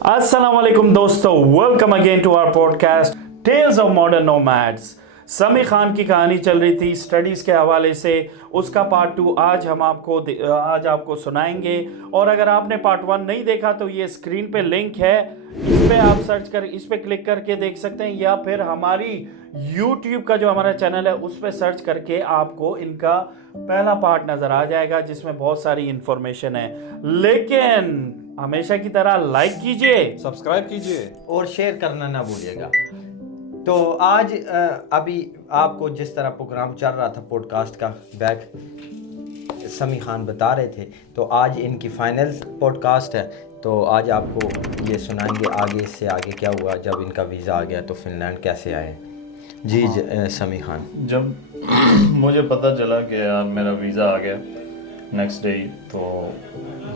अस्सलाम वालेकुम दोस्तों, welcome again to our podcast tales of modern nomads. Sami Khan की कहानी चल रही थी स्टडीज़ के हवाले से, उसका पार्ट 2 आज आपको सुनाएंगे। और अगर आपने पार्ट 1 नहीं देखा तो ये स्क्रीन पे लिंक है, इस पे आप इस पे क्लिक करके देख सकते हैं, या फिर हमारी YouTube का जो हमारा चैनल है उस पे सर्च करके आपको इनका पहला पार्ट नज़र आ जाएगा जिसमें बहुत सारी इंफॉर्मेशन है। लेकिन हमेशा की तरह लाइक कीजिए, सब्सक्राइब कीजिए और शेयर करना ना भूलिएगा। तो आज अभी आपको जिस तरह प्रोग्राम चल रहा था पॉडकास्ट का बैक समी खान बता रहे थे, तो आज इनकी फाइनल पॉडकास्ट है। तो आज आपको ये सुनाएंगे आगे से आगे क्या हुआ जब इनका वीज़ा आ गया तो फिनलैंड कैसे आए। जी समी खान, जब मुझे पता चला कि यार मेरा वीज़ा आ गया नेक्स्ट डे, तो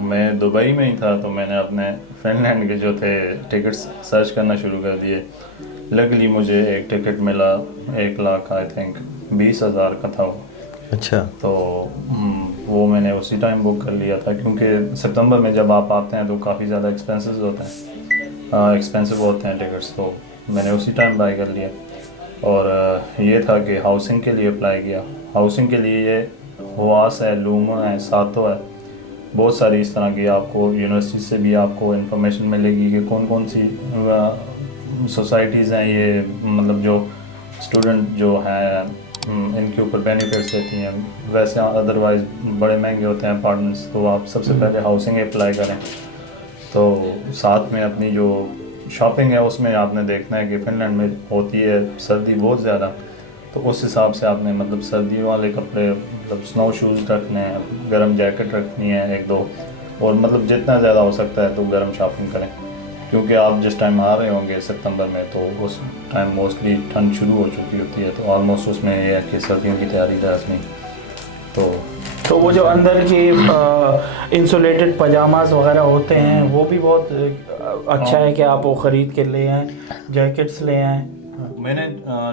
मैं दुबई में ही था, तो मैंने अपने फिनलैंड के जो थे टिकट्स सर्च करना शुरू कर दिए। लकीली मुझे एक टिकट मिला 1 लाख आई थिंक 20,000 का था वो। अच्छा। तो वो मैंने उसी टाइम बुक कर लिया था, क्योंकि सितंबर में जब आप आते हैं तो काफ़ी ज़्यादा एक्सपेंसिव होते हैं टिकट्स, तो मैंने उसी टाइम बाई कर लिया। और ये था कि हाउसिंग के लिए अप्लाई किया। हाउसिंग के लिए ये हुआस है, लूमा है, सातो है, बहुत सारी इस तरह की आपको यूनिवर्सिटी से भी आपको इन्फॉर्मेशन मिलेगी कि कौन कौन सी सोसाइटीज़ हैं ये, मतलब जो स्टूडेंट जो हैं इनके ऊपर बेनिफिट्स देती हैं। वैसे अदरवाइज़ बड़े महंगे होते हैं अपार्टमेंट्स, तो आप सबसे पहले हाउसिंग अप्लाई करें। तो साथ में अपनी जो शॉपिंग है उसमें आपने देखना है कि फिनलैंड में होती है सर्दी बहुत ज़्यादा, तो उस हिसाब से आपने मतलब सर्दियों वाले कपड़े, मतलब स्नो शूज़ रखने हैं, गर्म जैकेट रखनी है 1-2, और मतलब जितना ज़्यादा हो सकता है तो गर्म शॉपिंग करें, क्योंकि आप जिस टाइम आ रहे होंगे सितंबर में तो उस टाइम मोस्टली ठंड शुरू हो चुकी होती है, तो ऑलमोस्ट उसमें ये है कि सर्दियों की तैयारी लाजमी। तो वो जो अंदर की इंसुलेटेड पजामाज वगैरह होते हैं वो भी बहुत अच्छा है कि आप वो ख़रीद के ले आएँ, जैकेट्स ले आएँ। मैंने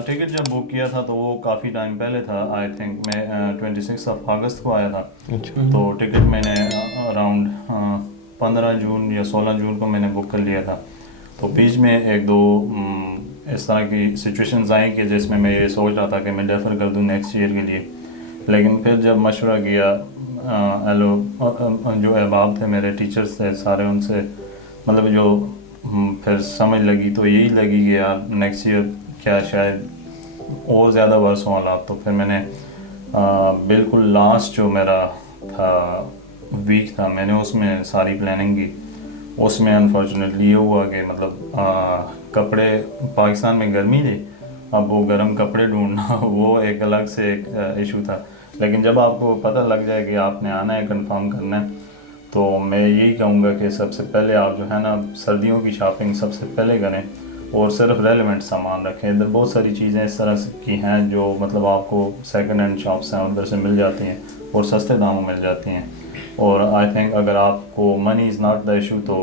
टिकट जब बुक किया था तो वो काफ़ी टाइम पहले था, आई थिंक मैं 26 अगस्त को आया था। तो टिकट मैंने अराउंड 15 जून या 16 जून को मैंने बुक कर लिया था। तो बीच में 1-2 इस तरह की सिचुएशंस आई कि जिसमें मैं ये सोच रहा था कि मैं डेफर कर दूँ नेक्स्ट ईयर के लिए। लेकिन फिर जब मशवरा किया जो अहबाब थे मेरे टीचर्स थे सारे, उनसे मतलब जो फिर समझ लगी तो यही लगी कि यार नेक्स्ट ईयर क्या शायद और ज़्यादा वर्ष हो हालात। तो फिर मैंने बिल्कुल लास्ट जो मेरा था वीक था, मैंने उसमें सारी प्लानिंग की। उसमें अनफॉर्चुनेटली ये हुआ कि मतलब कपड़े पाकिस्तान में गर्मी थी, अब वो गर्म कपड़े ढूंढना वो एक अलग से एक इशू था। लेकिन जब आपको पता लग जाए कि आपने आना है, कंफर्म करना है, तो मैं यही कहूँगा कि सबसे पहले आप जो है ना सर्दियों की शॉपिंग सबसे पहले करें, और सिर्फ रेलेवेंट सामान रखें। इधर बहुत सारी चीज़ें इस तरह की हैं जो मतलब आपको सेकंड हैंड शॉप्स हैं उधर से मिल जाती हैं और सस्ते दामों मिल जाती हैं। और आई थिंक अगर आपको money is not the issue, तो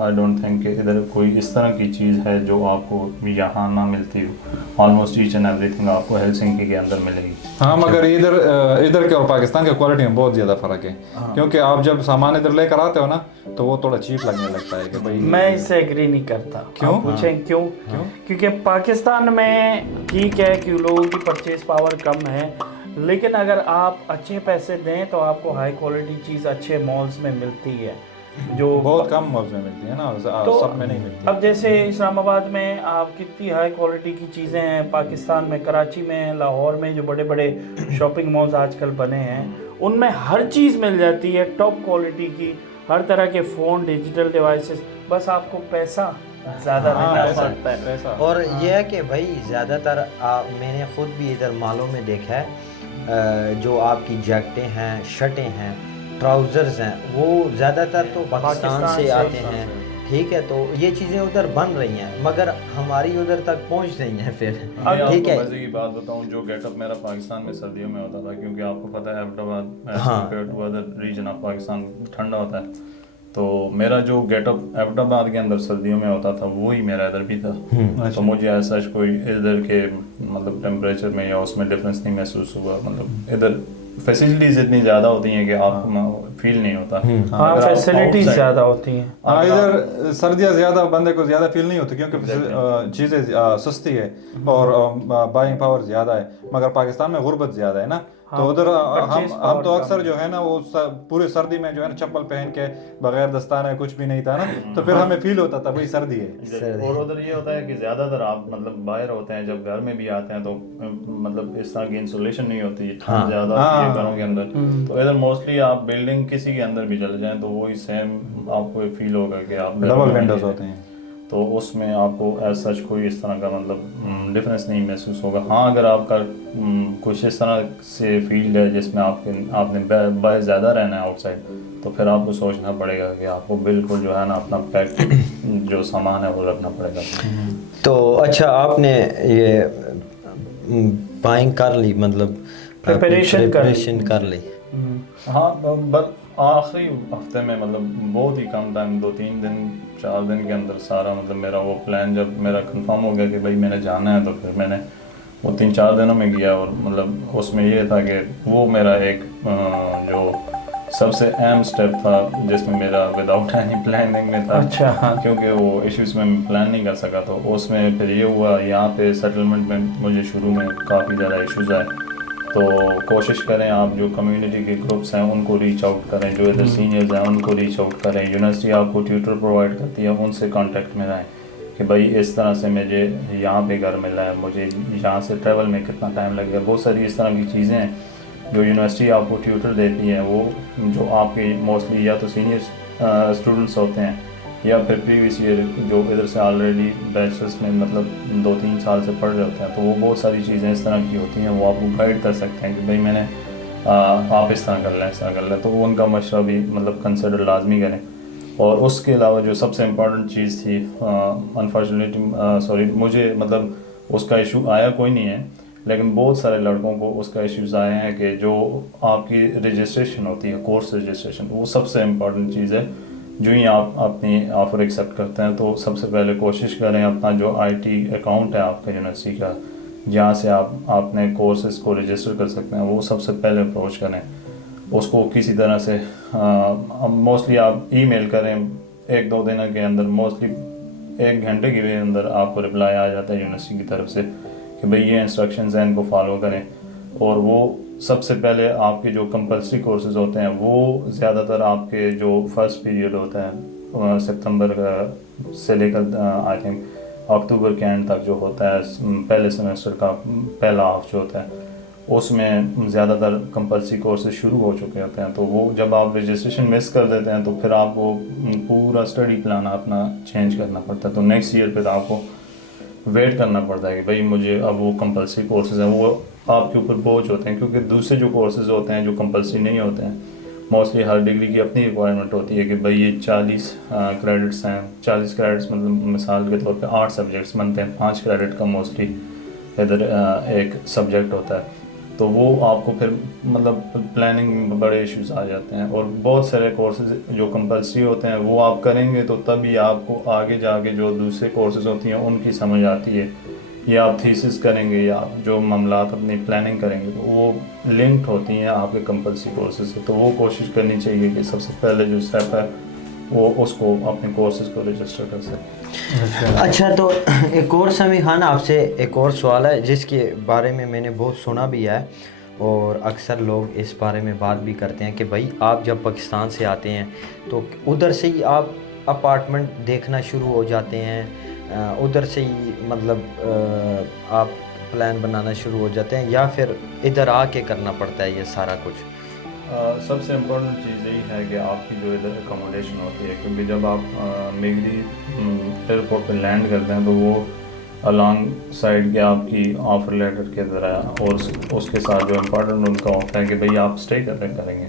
आई डोंट थिंक कि इधर कोई इस तरह की चीज़ है जो आपको यहाँ ना मिलती हो। ऑलमोस्ट ईच एंड एवरीथिंग आपको हेलसिंकी के अंदर मिलेगी। हाँ, मगर इधर के और पाकिस्तान के क्वालिटी में बहुत ज़्यादा फ़र्क है। क्योंकि आप जब सामान इधर लेकर आते हो ना तो वो थोड़ा चीप लगने लगता है कि भाई। मैं इससे एग्री नहीं करता। क्यों? पूछें क्यों? क्योंकि पाकिस्तान में ठीक है कि लोगों की परचेज पावर कम है, लेकिन अगर आप अच्छे पैसे दें तो आपको हाई क्वालिटी चीज़ अच्छे मॉल्स में मिलती है, जो बहुत कम मॉल्स में मिलती है ना, तो सब में नहीं मिलती। अब जैसे इस्लामाबाद में आप कितनी हाई क्वालिटी की चीज़ें हैं, पाकिस्तान में कराची में, लाहौर में जो बड़े बड़े शॉपिंग मॉल्स आजकल बने हैं उनमें हर चीज़ मिल जाती है टॉप क्वालिटी की, हर तरह के फ़ोन, डिजिटल डिवाइसेस, बस आपको पैसा ज़्यादा देना पड़ता है। पैसा। और ये है कि भाई ज़्यादातर मैंने ख़ुद भी इधर मालों में देखा है, जो आपकी जैकेटें हैं, शर्टें हैं, ट्राउज़र्स हैं, वो ज़्यादातर तो पाकिस्तान से आते हैं। ठीक है, तो ये चीज़ें उधर बन रही हैं मगर हमारी उधर तक पहुंच नहीं है फिर। ठीक है, मज़े की बात बताऊं, जो गेटअप मेरा पाकिस्तान में सर्दियों में होता था, क्योंकि आपको पता है Abbottabad as compare to other region of Pakistan ठंडा होता है, तो मेरा जो गेटअप एबटाबाद के अंदर सर्दियों में होता था वही मेरा इधर भी था। तो मुझे ऐसा कोई इधर के मतलब टेम्परेचर में या उसमें डिफरेंस नहीं महसूस हुआ। मतलब इधर फैसिलिटीज़ इतनी ज़्यादा होती हैं कि आप फील नहीं होता। हाँ, अगर आप फैसिलिटीज outside- ज़्यादा होती हैं। हाँ, इधर सर्दियाँ ज़्यादा बंदे को ज़्यादा फील नहीं होती क्योंकि चीज़ें सस्ती है और बाइंग पावर ज़्यादा है, मगर पाकिस्तान में गुर्बत ज़्यादा है ना, तो उधर हम तो अक्सर जो है ना वो पूरे सर्दी में जो है ना चप्पल पहन के बगैर दस्ताने कुछ भी नहीं था ना, तो फिर हमें फील होता था भाई सर्दी है। और उधर ये होता है कि ज़्यादातर आप मतलब बाहर होते हैं, जब घर में भी आते हैं तो मतलब इस तरह की इंसुलेशन नहीं होती, ठंड ज़्यादा होती है घरों के अंदर। तो इधर मोस्टली आप बिल्डिंग किसी के अंदर भी चले जाएं तो वही सेम आपको फील होगा कि आप डबल विंडोज होते हैं, तो उसमें आपको एज सच कोई इस तरह का मतलब डिफरेंस नहीं महसूस होगा। हाँ, अगर आपका कुछ इस तरह से फील्ड है जिसमें आपने बाहर ज़्यादा रहना है आउटसाइड, तो फिर आपको सोचना पड़ेगा कि आपको बिल्कुल जो है ना अपना पैक जो सामान है वो रखना पड़ेगा। तो अच्छा, आपने ये बाइंग कर ली, मतलब प्रिपरेशन कर ली। हाँ, बस आखिरी हफ्ते में मतलब बहुत ही कम टाइम, 2-3 दिन 4 दिन के अंदर सारा मतलब मेरा वो प्लान जब मेरा कंफर्म हो गया कि भाई मैंने जाना है, तो फिर मैंने वो 3-4 दिनों में गया। और मतलब उसमें ये था कि वो मेरा एक जो सबसे अहम स्टेप था जिसमें मेरा विदाउट एनी प्लानिंग में था। अच्छा, हाँ। क्योंकि वो इश्यूज़ में मैं प्लान नहीं कर सका, तो उसमें फिर ये हुआ यहाँ पे सेटलमेंट में मुझे शुरू में काफ़ी ज़्यादा इश्यूज़ आए। तो कोशिश करें आप जो कम्युनिटी के ग्रुप्स हैं उनको रीच आउट करें, जो इधर सीनियर्स हैं उनको रीच आउट करें, यूनिवर्सिटी आपको ट्यूटर प्रोवाइड करती है उनसे कांटेक्ट में रहें कि भाई इस तरह से मुझे यहाँ पे घर मिला है, मुझे यहाँ से ट्रैवल में कितना टाइम लगेगा। बहुत सारी इस तरह की चीज़ें हैं जो यूनिवर्सिटी आपको ट्यूटर देती है, वो जो आपके मोस्टली या तो सीनियर स्टूडेंट्स होते हैं या फिर प्रीवियस ईयर जो इधर से ऑलरेडी बैचलर्स में मतलब 2-3 साल से पढ़ रहे होते हैं, तो वो बहुत सारी चीज़ें इस तरह की होती हैं, वो आपको गाइड कर सकते हैं कि भाई मैंने आप इस तरह कर लें, इस तरह कर लें। तो उनका मशवरा भी मतलब कंसिडर लाजमी करें। और उसके अलावा जो सबसे इम्पॉर्टेंट चीज़ थी, अनफॉर्चुनेटली मुझे मतलब उसका इशू आया कोई नहीं है, लेकिन बहुत सारे लड़कों को उसका इश्यूज़ आए हैं कि जो आपकी रजिस्ट्रेशन होती है, कोर्स रजिस्ट्रेशन, वो सबसे इम्पॉर्टेंट चीज़ है। जो ही आप अपनी ऑफ़र एक्सेप्ट करते हैं तो सबसे पहले कोशिश करें अपना जो आईटी अकाउंट है आपका यूनिवर्सिटी का, जहाँ से आप अपने कोर्सेज़ को रजिस्टर कर सकते हैं, वो सबसे पहले अप्रोच करें उसको किसी तरह से। मोस्टली आप ईमेल करें, 1-2 दिन के अंदर, मोस्टली 1 घंटे के अंदर आपको रिप्लाई आ जाता है यूनिवर्सिटी की तरफ से कि भाई ये इंस्ट्रक्शंस हैं, इनको फॉलो करें। और वो सबसे पहले आपके जो कंपल्सरी कोर्सेज होते हैं वो ज़्यादातर आपके जो फर्स्ट पीरियड होता है सितंबर से लेकर आई थिंक अक्टूबर के एंड तक जो होता है, पहले सेमेस्टर का पहला हाफ जो होता है, उसमें ज़्यादातर कंपल्सरी कोर्सेज शुरू हो चुके होते हैं। तो वो जब आप रजिस्ट्रेशन मिस कर देते हैं तो फिर आपको पूरा स्टडी प्लान अपना चेंज करना पड़ता है। तो नेक्स्ट ईयर फिर आपको वेट करना पड़ता है कि भाई मुझे अब वो कंपल्सरी कोर्सेज हैं वो आपके ऊपर बोझ होते हैं, क्योंकि दूसरे जो कोर्सेज होते हैं जो कंपल्सरी नहीं होते हैं, मोस्टली हर डिग्री की अपनी रिक्वायरमेंट होती है कि भाई ये 40 क्रेडिट्स हैं। 40 क्रेडिट्स मतलब मिसाल के तौर पे 8 सब्जेक्ट्स बनते हैं, 5 क्रेडिट का मोस्टली इधर एक सब्जेक्ट होता है। तो वो आपको फिर मतलब प्लानिंग में बड़े इश्यूज आ जाते हैं। और बहुत सारे कोर्सेज जो कंपल्सरी होते हैं वो आप करेंगे तो तभी आपको आगे जाके जो दूसरे कोर्सेज होती हैं उनकी समझ आती है, या आप थीसिस करेंगे या आप जो मामलात अपनी प्लानिंग करेंगे तो वो लिंक्ड होती हैं आपके कंपल्सरी कोर्सेज से। तो वो कोशिश करनी चाहिए कि सबसे पहले जो स्टेप है वो उसको अपने कोर्सेज को रजिस्टर कर सकें। अच्छा, तो एक और समी खान, आपसे एक और सवाल है जिसके बारे में मैंने बहुत सुना भी है और अक्सर लोग इस बारे में बात भी करते हैं कि भाई आप जब पाकिस्तान से आते हैं तो उधर से ही आप अपार्टमेंट देखना शुरू हो जाते हैं, उधर से ही मतलब आप प्लान बनाना शुरू हो जाते हैं, या फिर इधर आके करना पड़ता है ये सारा कुछ? सबसे इम्पोर्टेंट चीज़ यही है कि आपकी जो इधर अकोमोडेशन होती है, क्योंकि जब आप मेघली एयरपोर्ट पर लैंड करते हैं तो वो अलॉन्ग साइड के आपकी ऑफ़र लेटर के तरह और उसके साथ जो इम्पोर्टेंट उनका होता है कि भाई आप स्टे करेंगे।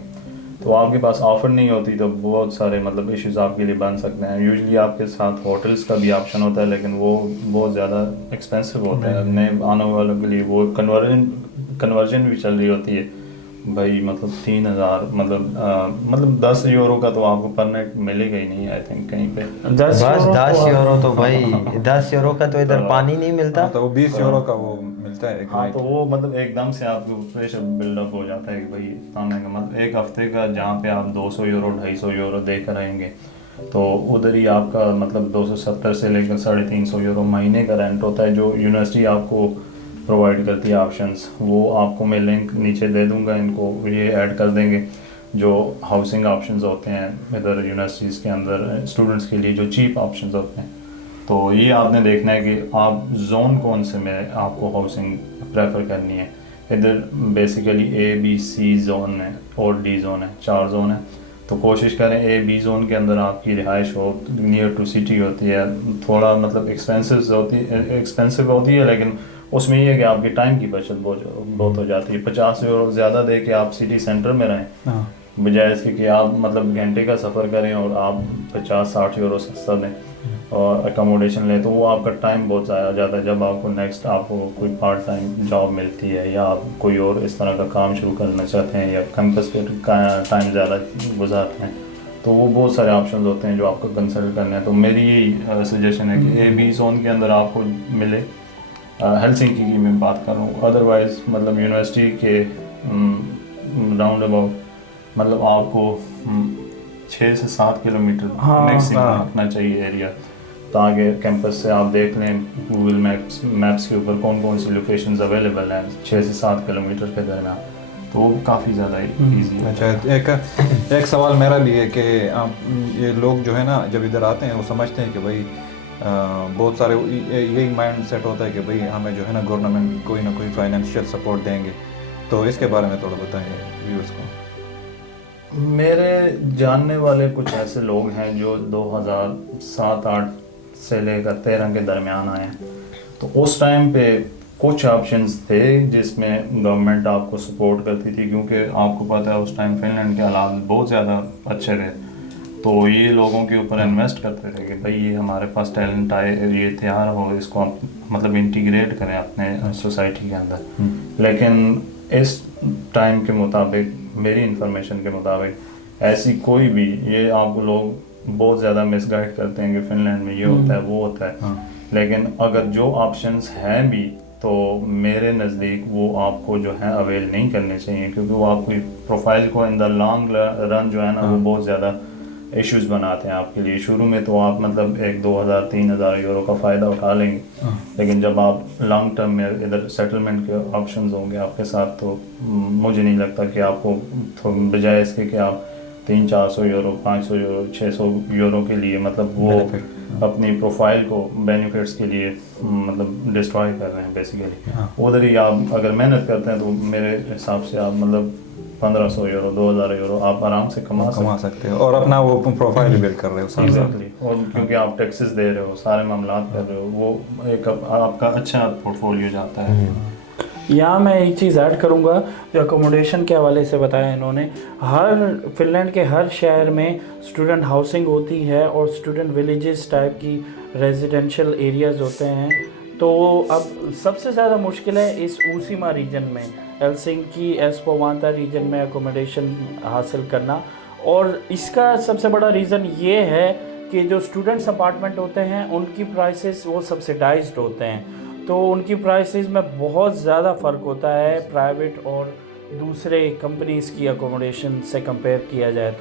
तो आपके पास ऑफ़र नहीं होती तो बहुत सारे मतलब इश्यूज़ आपके लिए बन सकते हैं। यूजुअली आपके साथ होटल्स का भी ऑप्शन होता है, लेकिन वो बहुत ज़्यादा एक्सपेंसिव होता है। नए आने वालों के लिए वो कन्वर्जन भी चल रही होती है, भाई मतलब 3,000 मतलब 10 यूरो का तो आपको पर नाइट मिलेगा ही नहीं आई थिंक कहीं पे। 10 बस यूरो 10 तो यूरो तो भाई 10 यूरो का तो इधर पानी नहीं मिलता। तो वो 20 यूरो का वो मिलता है एक हाँ नाइट। तो वो मतलब एकदम से आपको प्रेशर बिल्डअप हो जाता है कि भाई इतना महंगा, मतलब एक हफ्ते का जहाँ पे आप 200 यूरो 250 यूरो देकर आएंगे तो उधर ही आपका मतलब 270 से लेकर 350 यूरो महीने का रेंट होता है, जो यूनिवर्सिटी आपको प्रोवाइड करती है ऑप्शंस। वो आपको मैं लिंक नीचे दे दूंगा, इनको ये ऐड कर देंगे जो हाउसिंग ऑप्शंस होते हैं इधर यूनिवर्सिटीज़ के अंदर स्टूडेंट्स के लिए, जो चीप ऑप्शंस होते हैं। तो ये आपने देखना है कि आप जोन कौन से में आपको हाउसिंग प्रेफर करनी है। इधर basically A, B, C zone है और D जोन है, 4 जोन है। तो कोशिश करें A, B जोन के अंदर आपकी रिहाइश हो, नियर टू सिटी होती है, थोड़ा मतलब एक्सपेंसिव होती है लेकिन उसमें ये है कि आपकी टाइम की बचत बहुत हो जाती है। 50 यूरो ज़्यादा दे के आप सिटी सेंटर में रहें बजाय इसके कि आप मतलब घंटे का सफ़र करें और आप 50-60 यूरो सस्ता दें और अकोमोडेशन लें, तो वो आपका टाइम बहुत ज़्यादा जाता है। जब आपको नेक्स्ट आपको कोई पार्ट टाइम जॉब मिलती है या आप कोई और इस तरह का काम शुरू करना चाहते हैं या कैंपस पे टाइम ज़्यादा गुजारते हैं, तो वो बहुत सारे ऑप्शन होते हैं जो आपको कंसिडर करने हैं। तो मेरी यही सजेशन है कि A, B जोन के अंदर आपको मिले। हेलसिंकी की मैं बात करूँ, अदरवाइज़ मतलब यूनिवर्सिटी के राउंड अबाउट मतलब आपको 6 से 7 किलोमीटर मैक्सिमम रखना चाहिए एरिया, ताकि कैंपस से आप देख लें गूगल मैप्स के ऊपर कौन कौन सी लोकेशंस अवेलेबल हैं 6 से 7 किलोमीटर के दरमियान, तो वो काफ़ी ज़्यादा ईजी है। अच्छा, एक सवाल मेरा भी है कि आप ये लोग जो है ना जब इधर आते हैं वो समझते हैं कि भाई बहुत सारे यही माइंड सेट होता है कि भाई हमें जो है ना गवर्नमेंट कोई ना कोई फाइनेंशियल सपोर्ट देंगे, तो इसके बारे में थोड़ा बताएं व्यूअर्स को। मेरे जानने वाले कुछ ऐसे लोग हैं जो 2007-8 से लेकर 13 के दरमियान आए हैं, तो उस टाइम पे कुछ ऑप्शंस थे जिसमें गवर्नमेंट आपको सपोर्ट करती थी, क्योंकि आपको पता है उस टाइम फिनलैंड के हालात बहुत ज़्यादा अच्छे थे। तो ये लोगों के ऊपर इन्वेस्ट करते थे कि भाई ये हमारे पास टैलेंट आए, ये तैयार हो, इसको आप मतलब इंटीग्रेट करें अपने सोसाइटी के अंदर। लेकिन इस टाइम के मुताबिक, मेरी इंफॉर्मेशन के मुताबिक ऐसी कोई भी, ये आप लोग बहुत ज़्यादा मिसगाइड करते हैं कि फिनलैंड में ये होता है वो होता है, लेकिन अगर जो ऑप्शंस हैं भी तो मेरे नज़दीक वो आपको जो है अवेल नहीं करने चाहिए, क्योंकि वो आपकी प्रोफाइल को इन द लॉन्ग रन जो है ना वो बहुत ज़्यादा इश्यूज बनाते हैं आपके लिए। शुरू में तो आप मतलब 1-2,000-3,000 यूरो का फ़ायदा उठा लेंगे, लेकिन जब आप लॉन्ग टर्म में इधर सेटलमेंट के ऑप्शंस होंगे आपके साथ, तो मुझे नहीं लगता कि आपको बजाय इसके कि आप 300-400 यूरो 500 यूरो 600 यूरो के लिए मतलब वो अपनी प्रोफाइल को बेनिफिट्स के लिए मतलब डिस्ट्रॉय कर रहे हैं बेसिकली। उधर ही आप अगर मेहनत करते हैं तो मेरे हिसाब से आप मतलब 1500 यूरो 2000 यूरो आप आराम से कमा सकते हो और अपना वो प्रोफाइल बिल्ड कर रहे हो साथ साथ। और क्योंकि आप टैक्सेस दे रहे हो, सारे मामलात कर रहे हो, वो एक आपका अच्छा पोर्टफोलियो जाता है। यहाँ मैं एक चीज़ ऐड करूँगा जो अकोमोडेशन के हवाले से बताया इन्होंने। हर फिनलैंड के हर शहर में स्टूडेंट हाउसिंग होती है और स्टूडेंट विलेजेस टाइप की रेजिडेंशियल एरियाज़ होते हैं। तो अब सबसे ज़्यादा मुश्किल है इस ऊसीमा रीजन में, हेलसिंकी एस्पोवांता रीजन में अकोमोडेशन हासिल करना। और इसका सबसे बड़ा रीज़न ये है कि जो स्टूडेंट्स अपार्टमेंट होते हैं उनकी प्राइसेस वो सब्सिडाइज्ड होते हैं, तो उनकी प्राइसेस में बहुत ज़्यादा फ़र्क होता है प्राइवेट और दूसरे कंपनीज़ की अकोमोडेशन से कंपेयर किया जाए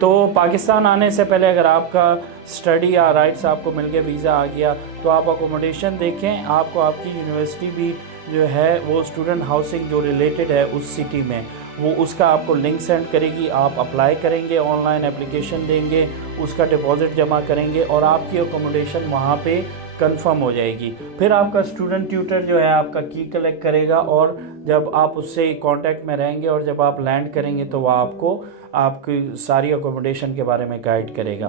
तो पाकिस्तान आने से पहले अगर आपका स्टडी या राइट्स आपको मिल गया, वीज़ा आ गया, तो आप अकोमोडेशन देखें। आपको आपकी यूनिवर्सिटी भी जो है वो स्टूडेंट हाउसिंग जो रिलेटेड है उस सिटी में, वो उसका आपको लिंक सेंड करेगी। आप अप्लाई करेंगे, ऑनलाइन एप्लीकेशन देंगे, उसका डिपॉज़िट जमा करेंगे और आपकी अकोमोडेशन वहाँ पे कंफर्म हो जाएगी। फिर आपका स्टूडेंट ट्यूटर जो है आपका की कलेक्ट करेगा और जब आप उससे कांटेक्ट में रहेंगे और जब आप लैंड करेंगे तो वह आपको आपकी सारी अकोमोडेशन के बारे में गाइड करेगा।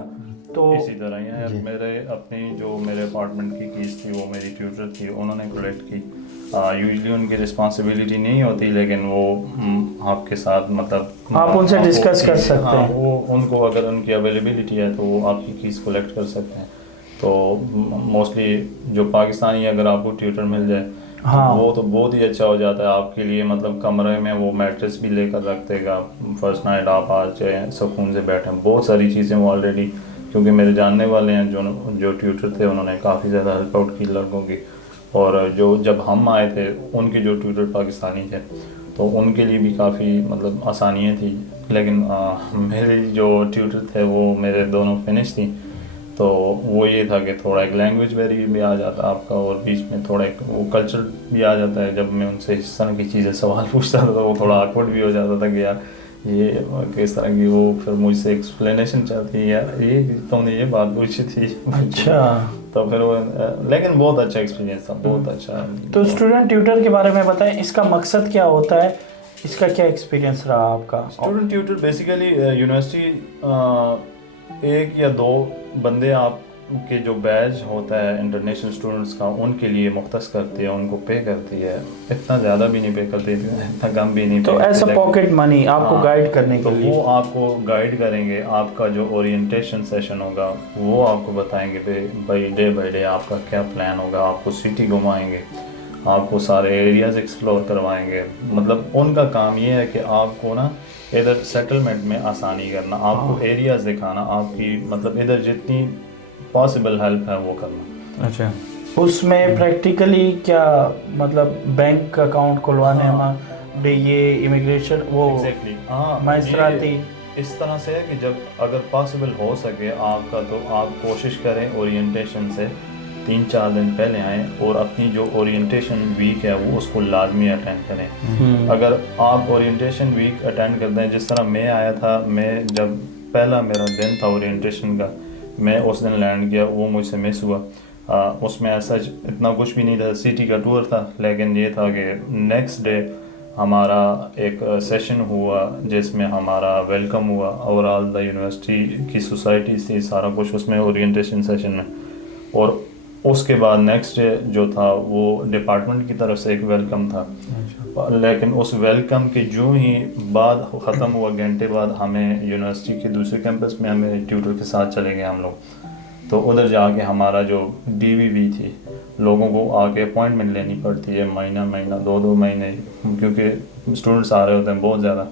तो इसी तरह ही मेरे अपार्टमेंट की कीज़ थी वो मेरी ट्यूटर थी, उन्होंने कलेक्ट की। यूजली उनकी रिस्पॉन्सिबिलिटी नहीं होती, लेकिन वो आपके साथ मतलब आप उनसे डिस्कस कर सकते हैं। वो उनको अगर उनकी अवेलेबिलिटी है तो वो आपकी कीज़ कलेक्ट कर सकते हैं। तो मोस्टली जो पाकिस्तानी अगर आपको ट्यूटर मिल जाए हाँ। वो तो बहुत ही अच्छा हो जाता है आपके लिए, मतलब कमरे में वो मैट्रेस भी लेकर रख देगा, फर्स्ट नाइट आप आ जाए सुकून से बैठें, बहुत सारी चीज़ें वो ऑलरेडी, क्योंकि मेरे जानने वाले हैं जो ट्यूटर थे, उन्होंने काफ़ी ज़्यादा हेल्प आउट की लड़कों की। और जो जब हम आए थे उनके जो ट्यूटर पाकिस्तानी थे तो उनके लिए भी काफ़ी मतलब आसानियाँ थी, लेकिन मेरे जो ट्यूटर थे वो मेरे दोनों फिनिश थी, तो वो ये था कि थोड़ा एक लैंग्वेज बैरियर भी आ जाता है आपका, और बीच में थोड़ा एक वो कल्चर भी आ जाता है। जब मैं उनसे इस तरह की चीज़ें सवाल पूछता था तो वो थोड़ा awkward भी हो जाता था कि यार ये किस तरह की, वो फिर मुझसे एक्सप्लेनेशन चाहती है, यार ये तुमने ये बात पूछी थी। अच्छा। तो फिर वो लेकिन बहुत अच्छा एक्सपीरियंस था, बहुत अच्छा। तो स्टूडेंट ट्यूटर के बारे में बताएं, इसका मकसद क्या होता है, इसका क्या एक्सपीरियंस रहा आपका? स्टूडेंट ट्यूटर बेसिकली यूनिवर्सिटी एक या दो बंदे आपके जो बैच होता है इंटरनेशनल स्टूडेंट्स का उनके लिए मुख्तस करती है, उनको पे करती है, इतना ज़्यादा भी नहीं पे करती, इतना कम भी नहीं। तो ऐसा पॉकेट मनी आपको हाँ, गाइड करने के तो लिए? वो आपको गाइड करेंगे, आपका जो ओरिएंटेशन सेशन होगा वो आपको बताएंगे भाई डे बाई डे आपका क्या प्लान होगा, आपको सिटी घुमाएंगे, आपको सारे एरियाज एक्सप्लोर करवाएंगे। मतलब उनका काम ये है कि आपको ना इधर सेटलमेंट में आसानी करना, आपको एरियाज दिखाना, आपकी मतलब इधर जितनी पॉसिबल हेल्प है वो करना। अच्छा। उसमें प्रैक्टिकली क्या मतलब बैंक अकाउंट खुलवाने में ये इमिग्रेशन वो एग्जैक्टली हाँ, माइसराती ये इस तरह से है कि जब अगर पॉसिबल हो सके आपका तो आप कोशिश करें ओरिएंटेशन से 3-4 दिन पहले आएँ और अपनी जो ओरिएंटेशन वीक है वो उसको लाजमी अटेंड करें। अगर आप ओरिएंटेशन वीक अटेंड करते हैं, जिस तरह मैं आया था, मैं जब पहला मेरा दिन था ओरिएंटेशन का, मैं उस दिन लैंड किया, वो मुझसे मिस हुआ। उसमें ऐसा इतना कुछ भी नहीं था, सिटी का टूर था, लेकिन ये था कि नेक्स्ट डे हमारा एक सेशन हुआ जिसमें हमारा वेलकम हुआ, ओवरऑल द यूनिवर्सिटी की सोसाइटीज़ थी, सारा कुछ उसमें ओरिएंटेशन सेशन में। और उसके बाद नेक्स्ट डे जो था वो डिपार्टमेंट की तरफ से एक वेलकम था, लेकिन उस वेलकम के जो ही बाद ख़त्म हुआ घंटे बाद हमें यूनिवर्सिटी के दूसरे कैंपस में हमें ट्यूटर के साथ चले गए हम लोग। तो उधर जाके हमारा जो DVV थी, लोगों को आके अपॉइंटमेंट लेनी पड़ती है महीना 2-2 महीने, क्योंकि स्टूडेंट्स आ रहे होते हैं बहुत ज़्यादा।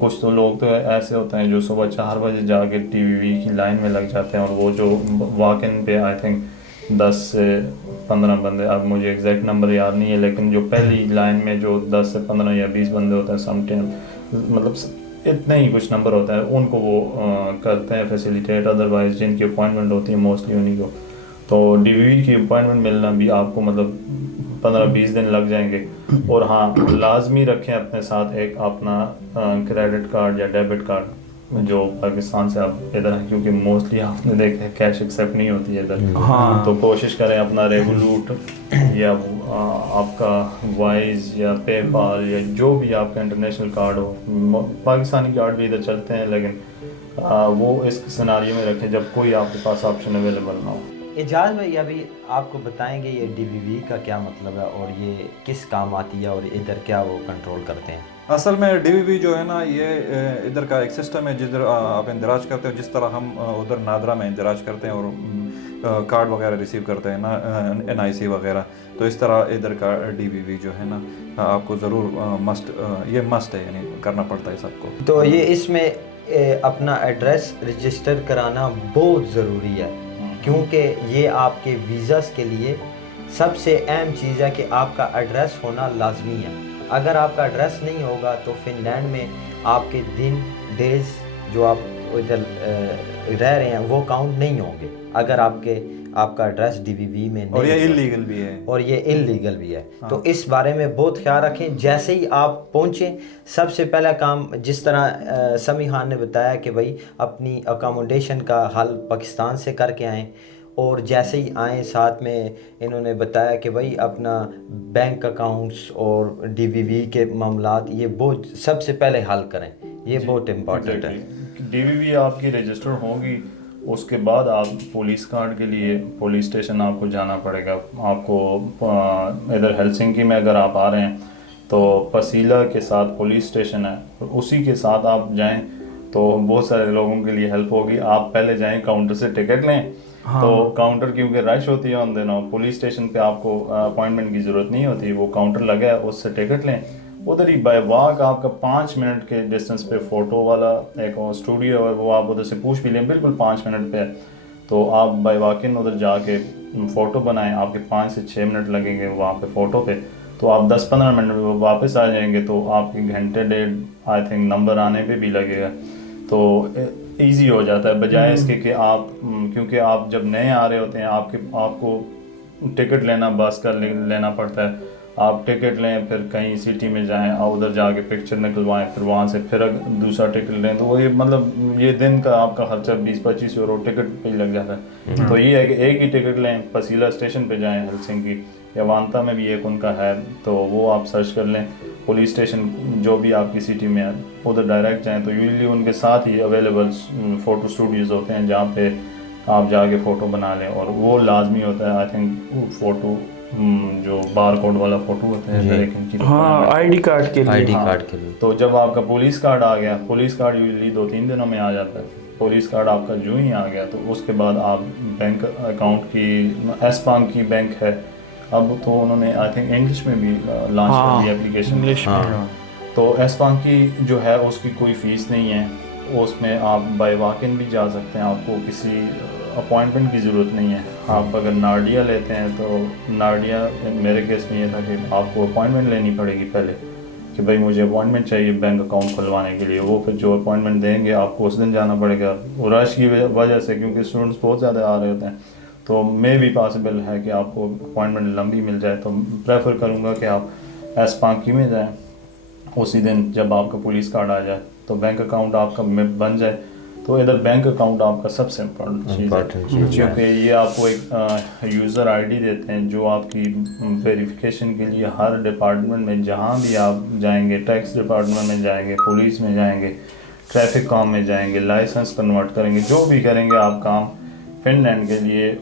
कुछ तो लोग तो ऐसे होते हैं जो सुबह 4 बजे जाके DVV की लाइन में लग जाते हैं, और वो जो वॉक इन पे आई थिंक 10 से 15 बंदे, अब मुझे एग्जैक्ट नंबर याद नहीं है, लेकिन जो पहली लाइन में जो 10 से 15 या 20 बंदे होते हैं समटाइम, मतलब इतने ही कुछ नंबर होता है, उनको वो करते हैं फैसिलिटेट। अदरवाइज जिनकी अपॉइंटमेंट होती है मोस्टली उन्हीं को। तो DVV की अपॉइंटमेंट मिलना भी आपको मतलब 15-20 दिन लग जाएंगे। और हाँ, लाजमी रखें अपने साथ एक अपना क्रेडिट कार्ड या डेबिट कार्ड, जो पाकिस्तान से आप इधर हैं, क्योंकि मोस्टली आपने देखा है कैश एक्सेप्ट नहीं होती है इधर। हाँ। तो कोशिश करें अपना रेवोलूट या आपका वाइज या पेपाल या जो भी आपका इंटरनेशनल कार्ड हो, पाकिस्तानी कार्ड भी इधर चलते हैं, लेकिन वो इस सिनारियो में रखें जब कोई आपके पास ऑप्शन अवेलेबल ना हो। एजाज भाई अभी आपको बताएंगे ये DVV का क्या मतलब है और ये किस काम आती है और इधर क्या वो कंट्रोल करते हैं। असल में DVV जो है ना, ये इधर का एक सिस्टम है जिधर आप इंदराज करते हो, जिस तरह हम उधर नादरा में इंदराज करते हैं और कार्ड वगैरह रिसीव करते हैं ना, NIC वगैरह, तो इस तरह इधर का DVV जो है ना आपको ज़रूर ये मस्ट है, यानी करना पड़ता है सबको। तो ये इसमें अपना एड्रेस रजिस्टर कराना बहुत ज़रूरी है, क्योंकि ये आपके वीज़ास के लिए सबसे अहम चीज़ है कि आपका एड्रेस होना लाजमी है। अगर आपका एड्रेस नहीं होगा तो फिनलैंड में आपके दिन डेज जो आप इधर रह रहे हैं वो काउंट नहीं होंगे, अगर आपका एड्रेस DVV में नहीं, और ये इलीगल भी है, और ये इलीगल भी है। हाँ। तो इस बारे में बहुत ख्याल रखें। जैसे ही आप पहुँचें, सबसे पहला काम जिस तरह समी खान ने बताया कि भाई अपनी अकोमोडेशन का हल पाकिस्तान से करके आएँ, और जैसे ही आए साथ में इन्होंने बताया कि भाई अपना बैंक अकाउंट्स और DVV के मामलात ये बहुत सबसे पहले हल करें, ये बहुत इम्पोर्टेंट है। DVV आपकी रजिस्टर होगी, उसके बाद आप पुलिस कार्ड के लिए पुलिस स्टेशन आपको जाना पड़ेगा। आपको इधर हेलसिंकी में अगर आप आ रहे हैं तो पसीला के साथ पुलिस स्टेशन है, उसी के साथ आप जाएं, तो बहुत सारे लोगों के लिए हेल्प होगी। आप पहले जाएं काउंटर से टिकट लें। तो काउंटर क्योंकि रश होती है उन दिनों, पुलिस स्टेशन पे आपको अपॉइंटमेंट की ज़रूरत नहीं होती, वो काउंटर लगा है उससे टिकट लें। उधर ही बाय वॉक आपका 5 मिनट के डिस्टेंस पे फ़ोटो वाला एक स्टूडियो है, वो आप उधर से पूछ भी लें, बिल्कुल 5 मिनट पे। तो आप बाय वॉकिंग उधर जाके फ़ोटो बनाएं, आपके 5 से 6 मिनट लगेंगे वहाँ पे फ़ोटो पे। तो आप 10-15 मिनट में वापस आ जाएंगे, तो आपके घंटे डेढ़ आई थिंक नंबर आने पे भी लगेगा। तो इजी हो जाता है, बजाय इसके कि आप क्योंकि आप जब नए आ रहे होते हैं आपको टिकट लेना बस का लेना पड़ता है। आप टिकट लें, फिर कहीं सिटी में जाएं और उधर जाके पिक्चर निकलवाएं, फिर वहाँ से फिर दूसरा टिकट लें, तो वो ये मतलब ये दिन का आपका खर्चा 20-25 यूरो टिकट पे ही लग जाता है। तो ये है कि एक ही टिकट लें, पसीला स्टेशन पे जाएं हेलसिंकी, या वांता में भी एक उनका है, तो वो आप सर्च कर लें। पुलिस स्टेशन जो भी आपकी सिटी में है उधर डायरेक्ट जाएं, तो यूजली उनके साथ ही अवेलेबल फ़ोटो स्टूडियोज़ होते हैं जहाँ पे आप जाके फ़ोटो बना लें। और वो लाजमी होता है आई थिंक फ़ोटो जो बार कोड वाला फ़ोटो होता है, फिर एक इनकी हाँ आईडी कार्ड के लिए। आईडी कार्ड के लिए। तो जब आपका पुलिस कार्ड आ गया, पुलिस कार्ड यूजली 2-3 दिनों में आ जाता है। पुलिस कार्ड आपका जो ही आ गया, तो उसके बाद आप बैंक अकाउंट की एस बैंक की बैंक है, अब तो उन्होंने आई थिंक इंग्लिश में भी लॉन्च कर दी एप्लीकेशन इंग्लिश में। हाँ। तो एस बैंक की जो है उसकी कोई फ़ीस नहीं है, उसमें आप बाय वॉक इन भी जा सकते हैं, आपको किसी अपॉइंटमेंट की ज़रूरत नहीं है। आप अगर नार्डिया लेते हैं तो नार्डिया मेरे केस में ये था कि आपको अपॉइंटमेंट लेनी पड़ेगी पहले कि भाई मुझे अपॉइंटमेंट चाहिए बैंक अकाउंट खुलवाने के लिए। वो फिर जो अपॉइंटमेंट देंगे आपको उस दिन जाना पड़ेगा। वो रश की वजह से, क्योंकि स्टूडेंट्स बहुत ज़्यादा आ रहे होते हैं, तो मे भी पॉसिबल है कि आपको अपॉइंटमेंट लंबी मिल जाए। तो प्रेफर करूँगा कि आप एस पांकी में जाएँ, उसी दिन जब आपका पुलिस कार्ड आ जाए तो बैंक अकाउंट आपका बन जाए। तो इधर बैंक अकाउंट आपका सबसे इम्पोर्टेंट चीज़ है, क्योंकि ये आपको एक यूज़र आईडी देते हैं जो आपकी वेरिफिकेशन के लिए हर डिपार्टमेंट में जहाँ भी आप जाएंगे, टैक्स डिपार्टमेंट में जाएंगे, पुलिस में जाएंगे, ट्रैफिक काम में जाएंगे, लाइसेंस कन्वर्ट करेंगे, जो भी करेंगे आप काम, फिनलैंड के लिए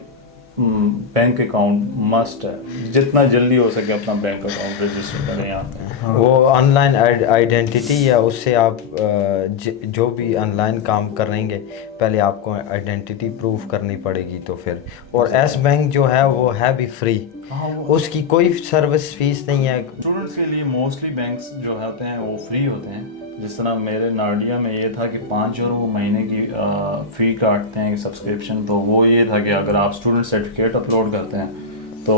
बैंक अकाउंट मस्ट है। जितना जल्दी हो सके अपना बैंक अकाउंट रजिस्टर करें यहाँ पे। वो ऑनलाइन आइडेंटिटी है, उससे आप जो भी ऑनलाइन काम करेंगे पहले आपको आइडेंटिटी प्रूफ करनी पड़ेगी। तो फिर और एस बैंक जो है वो है भी फ्री, उसकी कोई सर्विस फीस नहीं है। स्टूडेंट्स के लिए मोस्टली बैंक्स जो होते हैं वो फ्री होते हैं। जिस तरह मेरे नार्डिया में ये था कि 5 यूरो महीने की फ़ी काटते हैं सब्सक्रिप्शन। तो वो ये था कि अगर आप स्टूडेंट सर्टिफिकेट अपलोड करते हैं तो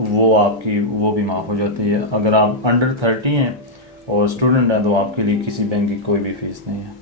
वो आपकी वो भी माफ़ हो जाती है। अगर आप अंडर 30 हैं और स्टूडेंट हैं तो आपके लिए किसी बैंक की कोई भी फ़ीस नहीं है।